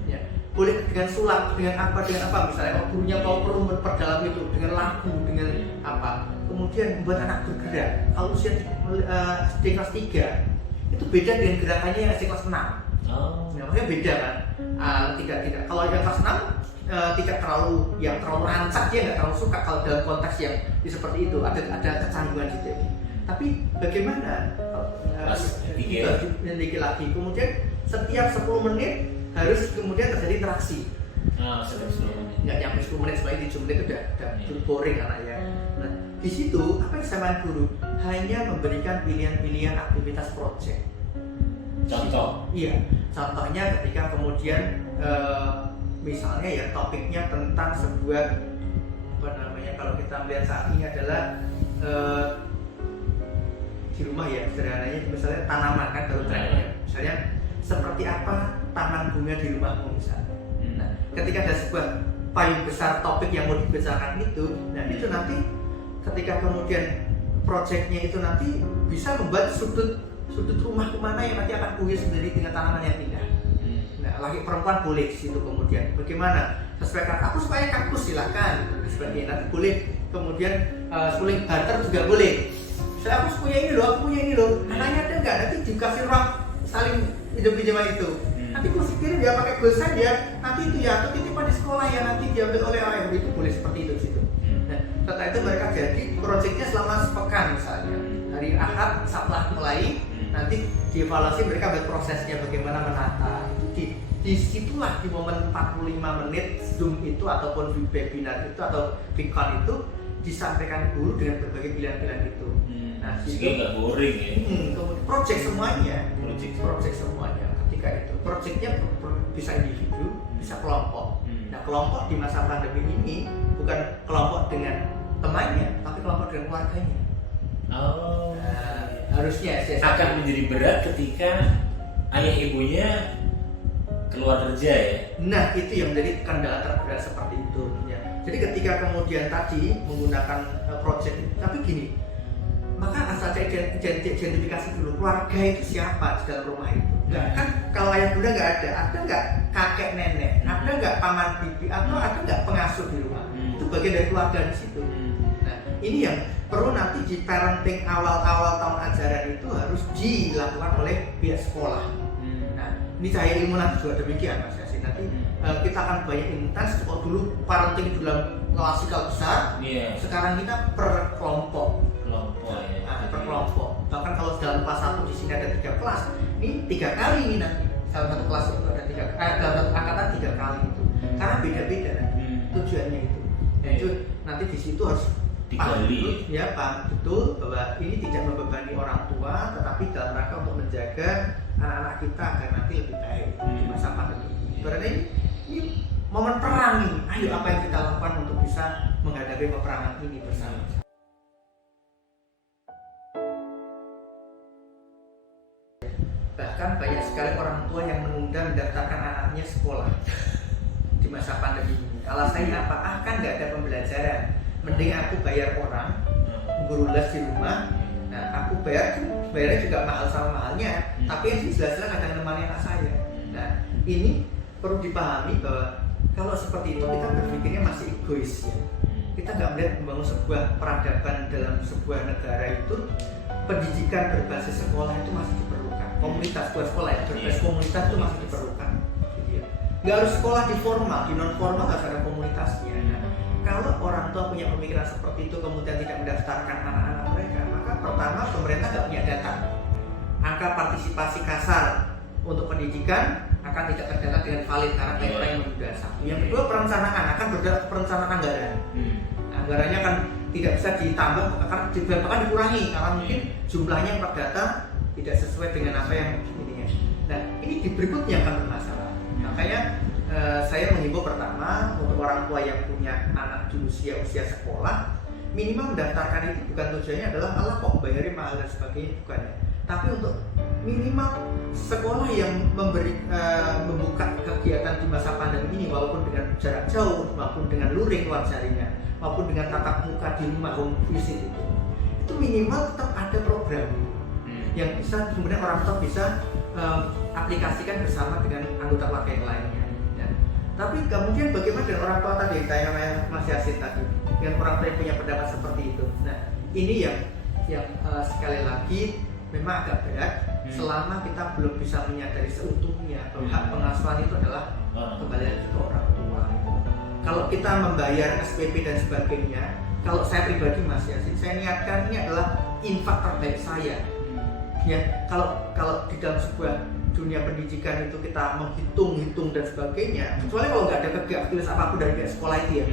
ya, boleh dengan sulap, dengan apa, misalnya kalau gurunya mau perlu memperdalam itu dengan lagu, dengan apa, kemudian membuat anak bergerak. Kalau usia SD kelas 3 itu beda dengan gerakannya yang SD kelas 6. Nah, makanya beda kan. Tidak. Kalau yang kelas 6 tidak terlalu rancak, dia nggak terlalu suka kalau dalam konteks yang seperti itu ada kecanggungan gitu. Tapi bagaimana sedikit lagi, kemudian setiap 10 menit harus kemudian terjadi interaksi. Setiap 10 menit. Nggak nyampe 10 menit, sebagai 7 menit udah boring anaknya. Nah, di situ apa yang sama guru hanya memberikan pilihan-pilihan aktivitas project. Contoh? Iya, contohnya ketika kemudian misalnya ya topiknya tentang sebuah kalau kita melihat saat ini adalah di rumah ya sederhananya misalnya tanaman kan baru trennya, misalnya seperti apa taman bunga di rumahmu misalnya. Nah, ketika ada sebuah payung besar topik yang mau dibicarakan itu, nah itu nanti ketika kemudian proyeknya itu nanti bisa membuat sudut rumah kemana yang nanti akan kuis sendiri dengan tanaman yang indah. Nah, laki perempuan boleh di situ kemudian bagaimana sesuaikan, aku supaya kaktus silakan seperti nanti boleh kemudian suling barter juga boleh. Saya aku punya ini loh, anaknya ada nggak, nanti dikasih ruang saling pinjam itu. Nanti aku pikirin dia pakai gosan ya, nanti itu ya atau titipan di sekolah ya nanti diambil oleh ayah, itu boleh seperti itu di situ. Nah, setelah itu mereka jadi proyeknya selama sepekan misalnya hari Ahad Sabtu mulai, nanti dievaluasi mereka buat prosesnya bagaimana menata itu di situlah di momen 45 menit Zoom itu ataupun webinar itu atau Vicon itu disampaikan guru dengan berbagai pilihan-pilihan itu. Nah, sehingga nggak boring ya. Project semuanya ketika itu. Projectnya bisa individu, bisa kelompok. Nah, kelompok di masa pandemi ini bukan kelompok dengan temannya, tapi kelompok dengan keluarganya. Harusnya akan menjadi berat ketika ayah ibunya keluar kerja ya. Nah, itu yang menjadi kendala terberat seperti itu ya. Jadi ketika kemudian tadi menggunakan project, tapi gini, maka asal identifikasi dulu keluarga itu siapa di dalam rumah itu. Nah, kan kalau ayah bunda nggak ada nggak kakek nenek, ada nggak paman bibi, atau ada nggak pengasuh di rumah. Itu bagian dari keluarga di situ. Nah, ini yang perlu nanti di parenting awal-awal tahun ajaran itu harus dilakukan oleh pihak sekolah. Nah, ini Cahaya Ilmu nanti juga demikian Mas Yasin. Nanti kita akan banyak intens. Kalau dulu parenting dalam klasikal besar, sekarang kita per kelompok. Per kelompok. Bahkan kalau dalam kelas 1 di sini ada 3 kelas, ini 3 kali ini nanti. Dalam satu kelas itu ada 3 dalam satu angkatan 3 kali itu. Karena beda-beda nanti tujuannya itu. Nah, itu nanti di situ harus paham betul bahwa ini tidak membebani orang tua, tetapi dalam rangka untuk menjaga anak-anak kita agar nanti lebih baik di masa pandemi. Berarti ini momen perang ini. Ayo apa yang kita lakukan untuk bisa menghadapi peperangan ini bersama. Bahkan banyak sekali orang tua yang menunda mendaftarkan anaknya sekolah di masa pandemi ini. Alasannya apa? Kan nggak ada pembelajaran. Mending aku bayar orang guru les di rumah. Nah, aku bayarnya juga mahal sama mahalnya, tapi yang jelas-jelas ada nemani anak saya. Nah, ini perlu dipahami bahwa kalau seperti itu kita berpikirnya masih egois ya. Kita nggak melihat membangun sebuah peradaban dalam sebuah negara itu. Pendidikan berbasis sekolah itu masih diperlukan. Komunitas sekolah ya, berbasis komunitas itu masih diperlukan. Gitu ya. Nggak harus sekolah di formal, di non formal harus ada komunitasnya. Nah, kalau orang tua punya pemikiran seperti itu kemudian tidak mendaftarkan anak-anak mereka, maka pertama pemerintah nggak punya data. Angka partisipasi kasar untuk pendidikan akan tidak tercatat dengan valid karena daerah yang menunda satu. Yang kedua perencanaan akan perencanaan anggaran. Anggarannya akan tidak bisa ditambah karena bahkan dikurangi karena mungkin jumlahnya per data tidak sesuai dengan apa yang ininya. Nah, ini di berikutnya akan bermasalah. Makanya saya menghimbau pertama untuk orang tua yang punya anak di usia sekolah, minimal mendaftarkan itu bukan tujuannya adalah Allah kok bayarin mahal dan sebagainya, bukan ya. Tapi untuk minimal sekolah yang membuka kegiatan di masa pandemi ini walaupun dengan jarak jauh maupun dengan luring luar jaringan maupun dengan tatap muka di rumah home visit itu minimal tetap ada program yang bisa kemudian orang tua bisa aplikasikan bersama dengan anggota keluarga yang lainnya. Ya. Tapi kemudian bagaimana dengan orang tua tadi, kayak Mas Yasin tadi, dengan orang tua yang punya pendapat seperti itu. Nah, ini yang sekali lagi memang agak berat selama kita belum bisa menyadari seutuhnya bahwa hak pengasuhan itu adalah kembali lagi ke orang tua. kalau kita membayar SPP dan sebagainya, kalau saya pribadi Mas Yasin, saya niatkan ini adalah infak terbaik saya. Ya, kalau di dalam sebuah dunia pendidikan itu kita menghitung dan sebagainya, kecuali kalau nggak ada aktivitas apapun dari pihak sekolah itu ya,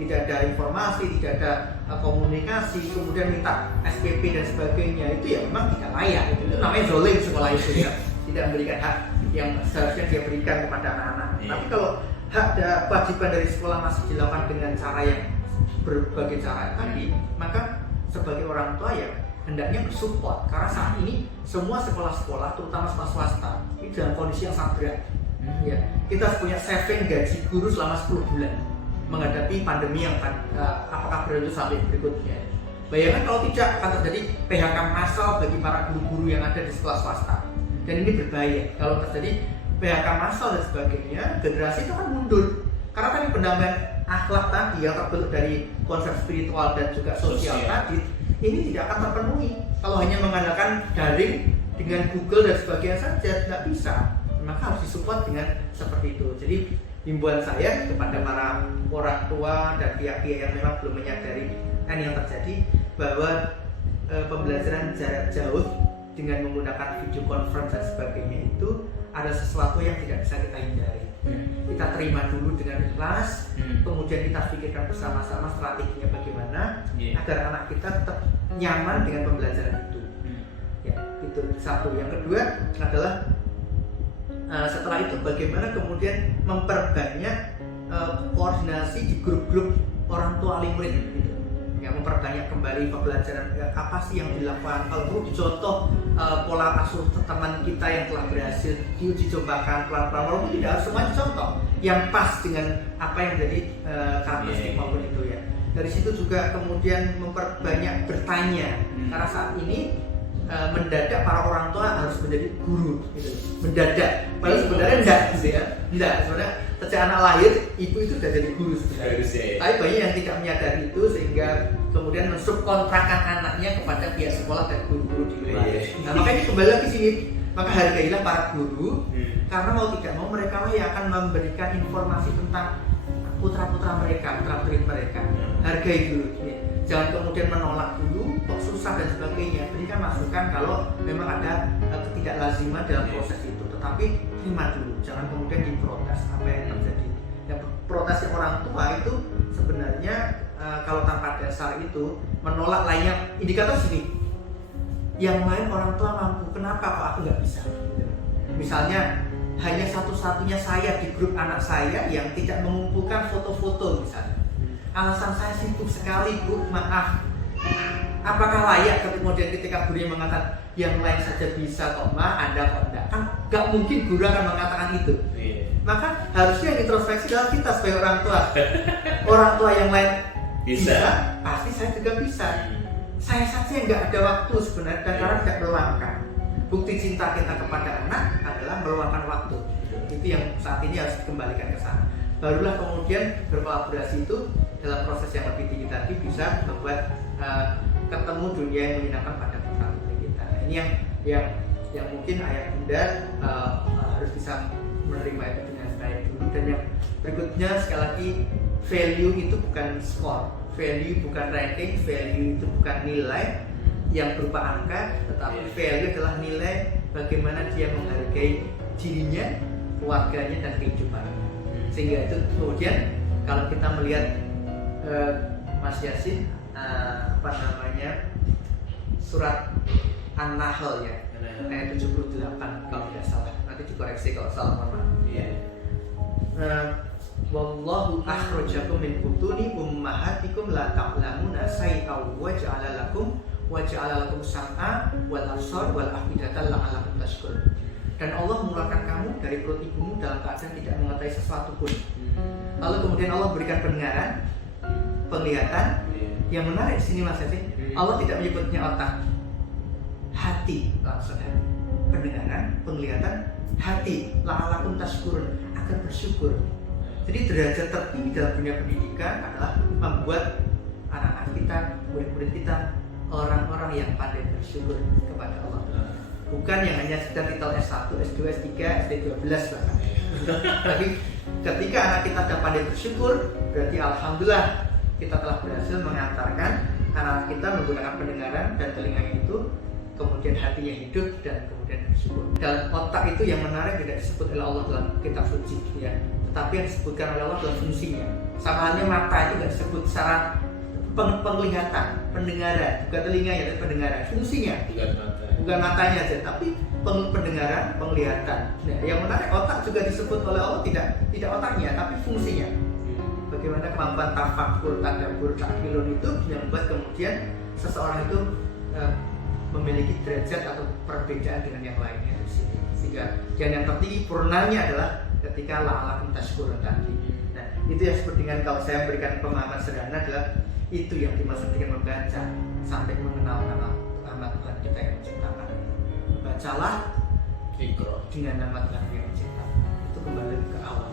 tidak ada informasi, tidak ada komunikasi, kemudian minta SPP dan sebagainya, itu ya memang tidak layak. Itu namanya zolim sekolah itu ya, tidak memberikan hak yang seharusnya dia berikan kepada anak-anak. Tapi kalau hak dan kewajiban dari sekolah masih dilakukan dengan cara yang berbagai cara tadi, maka sebagai orang tua ya hendaknya bersupport, karena saat ini semua sekolah-sekolah, terutama sekolah swasta, ini dalam kondisi yang sangat berat. Ya, kita harus punya saving gaji guru selama 10 bulan menghadapi pandemi yang apakah berlanjut sampai berikutnya. Bayangkan kalau tidak akan terjadi PHK massal bagi para guru-guru yang ada di sekolah swasta, dan ini berbahaya. Kalau terjadi PHK massal dan sebagainya, generasi itu akan mundur, karena kan pendamaian akhlak tadi yang terbentuk dari konsep spiritual dan juga sosial tadi, ini tidak akan terpenuhi kalau hanya mengandalkan daring dengan Google dan sebagainya saja, tidak bisa. Maka harus disupport dengan seperti itu. Jadi himbauan saya kepada para orang tua dan pihak-pihak yang memang belum menyadari yang terjadi, bahwa pembelajaran jarak jauh dengan menggunakan video conference dan sebagainya itu ada sesuatu yang tidak bisa kita hindari. Kita terima dulu dengan ikhlas, kemudian kita pikirkan bersama-sama strateginya bagaimana agar anak kita tetap nyaman dengan pembelajaran itu. Ya, itu satu. Yang kedua adalah setelah itu bagaimana kemudian memperbanyak koordinasi di grup-grup orang tua wali murid gitu. Ya, memperbanyak kembali pembelajaran apa sih yang dilakukan, kalau perlu dicontoh pola asuh teman kita yang telah berhasil diuji cobakan pelan-pelan, walaupun tidak harus semuanya contoh yang pas dengan apa yang menjadi karakteristik maupun itu ya. Dari situ juga kemudian memperbanyak bertanya, karena saat ini mendadak para orang tua harus menjadi guru gitu. Mendadak, padahal sebenarnya enggak gitu ya. Enggak, sebenarnya sejak anak lahir ibu itu sudah jadi guru sebenarnya. Tapi banyak yang tidak menyadari itu sehingga kemudian mensubkontrakkan anaknya kepada pihak sekolah dan guru-guru di wilayah. Nah, makanya kembali lagi sini, maka hargailah para guru, karena mau tidak mau mereka lah yang akan memberikan informasi tentang putra-putra mereka, putra-putri mereka. Hargai dulu ini. Jangan kemudian menolak dulu, kok susah dan sebagainya. Berikan masukan kalau memang ada ketidaklaziman dalam proses itu, tetapi terima dulu, jangan kemudian diprotes apa yang terjadi. Yang protes orang tua itu sebenarnya kalau tanpa dasar itu menolak lainnya. Indikator sini, yang lain orang tua mampu, kenapa kok aku nggak bisa? Misalnya hanya satu-satunya saya di grup anak saya yang tidak mengumpulkan foto-foto misalnya. Alasan saya sibuk sekali Bu, maaf. Apakah layak kemudian ketika gurunya mengatakan yang lain saja bisa kok Ma, Anda kok enggak? Kan gak mungkin guru akan mengatakan itu. Maka harusnya yang introspeksi adalah kita sebagai orang tua. Orang tua yang lain bisa, pasti saya juga bisa. Saya saja yang gak ada waktu sebenarnya, dan karena tidak meluangkan. Bukti cinta kita kepada anak adalah meluangkan waktu. Itu yang saat ini harus dikembalikan ke sana. Barulah kemudian berkolaborasi itu dalam proses yang lebih tinggi tadi bisa membuat ketemu dunia yang menyenangkan pada putra-putri kita. Nah, ini yang mungkin ayah bunda harus bisa menerima itu dengan baik dulu. Dan yang berikutnya sekali lagi, value itu bukan skor, value bukan ranking, value itu bukan nilai yang berupa angka, tetapi value adalah nilai bagaimana dia menghargai dirinya, keluarganya dan kehidupannya. Sehingga itu kemudian kalau kita melihat Mas Yasin surat An-Nahl ya, ayat 78 kalau tidak salah, nanti dikoreksi kalau salah, mohon maaf. Wallahu akhrajakum min butuni ummahatikum la ta'lamuna shay'an wa ja'ala lakum sam'a wal absar wal afidata la'allakum tashkurun. Dan Allah mengeluarkan kamu dari perut ibumu dalam keadaan tidak mengetahui sesuatu pun. Lalu kemudian Allah berikan pendengaran, penglihatan. Yang menarik di sini Mas Yasin, Allah tidak menyebutnya otak, hati, langsung hati. Pendengaran, penglihatan, hati, la'allakum tashkurun, akan bersyukur. Jadi derajat tertinggi dalam dunia pendidikan adalah membuat anak-anak kita, murid-murid kita, orang-orang yang pandai bersyukur kepada Allah. bukan yang hanya sekedar titel S1, S2, S3, SD12 bahkan. Tapi ketika anak kita sudah pandai bersyukur, berarti alhamdulillah kita telah berhasil mengantarkan anak kita menggunakan pendengaran dan telinganya itu, kemudian hatinya hidup dan kemudian bersyukur. Dan otak itu yang menarik tidak disebut oleh Allah dalam kitab suci, ya, tetapi yang disebutkan oleh Allah dalam fungsinya. Sama halnya mata itu tidak disebut secara penglihatan, pendengaran, bukan telinganya tapi pendengaran. Fungsinya bukan matanya aja, tapi pendengaran, penglihatan. Nah, yang menarik otak juga disebut oleh Allah tidak otaknya, tapi fungsinya. Bagaimana kemampuan tafakur, tadabbur, takwilun itu yang membuat kemudian seseorang itu memiliki derajat atau perbedaan dengan yang lainnya di sini. Sehingga yang tertinggi purnanya adalah ketika la'alakum tashkurun tadi. Nah, itu yang seperti dengan kalau saya berikan pemahaman sederhana adalah itu yang dimaksud dengan membaca sampai mengenal nama Tuhan kita yang menciptakan. Bacalah dengan nama Tuhan yang menciptakan. Itu kembali ke awal.